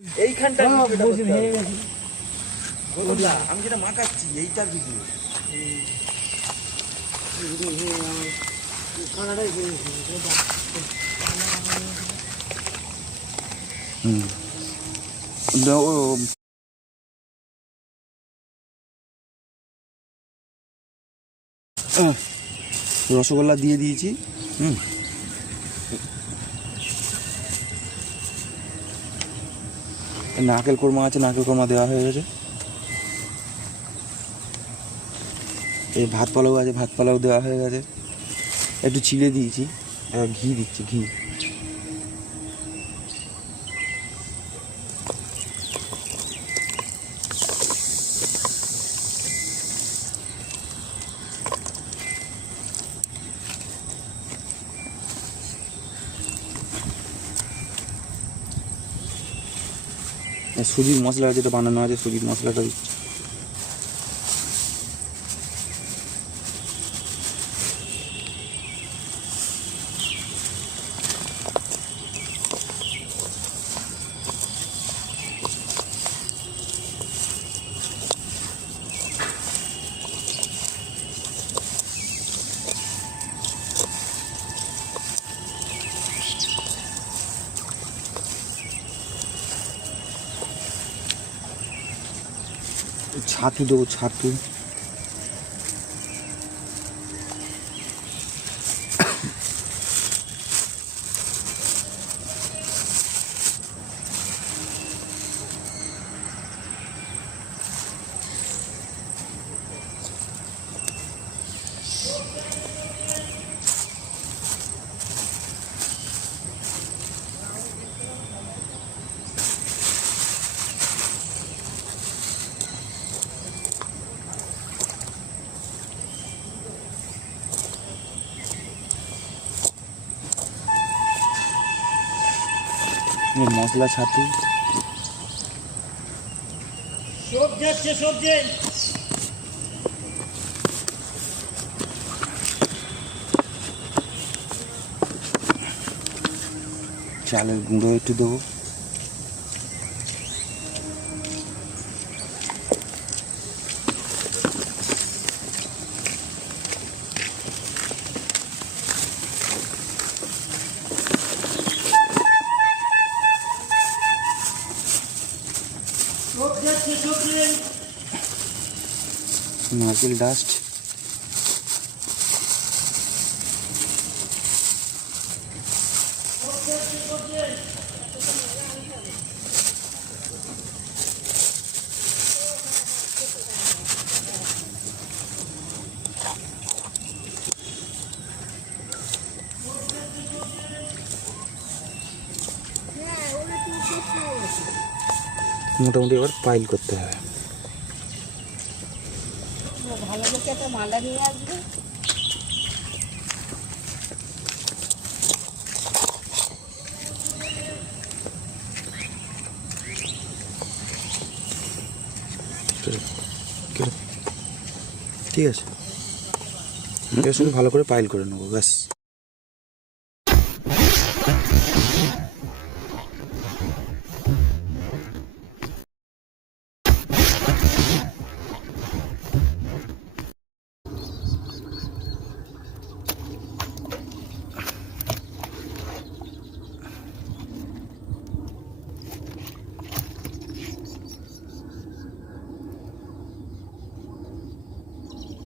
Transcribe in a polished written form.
এইখানটা আমি যেটা মাখাচ্ছি এইটার ভিডিও রসগোল্লা দিয়ে দিয়েছি। নারকেল কোরমা আছে, নারকেল কোরমা দেওয়া হয়ে গেছে। এই ভাত পোলাও আছে, ভাত পোলাও দেওয়া হয়ে গেছে। একটু চিড়ে দিয়েছি, ঘি দিচ্ছি, ঘি। সুজির মশলা যেটা বানানো আছে, সুজির মশলাটা দিচ্ছি। ছাতু দেবো, ছাতু। মশলা ছাতু সব যাচ্ছে, সব যাই। চালের গুঁড়ো একটু দেবো। নারকেল ডাস্ট, মোটামুটি এবার পাইল করতে হবে। ভালো দেখে একটা মালা নিয়ে আসবে। ঠিক আছে, শুধু ভালো করে পাইল করে নেবো, ব্যাস।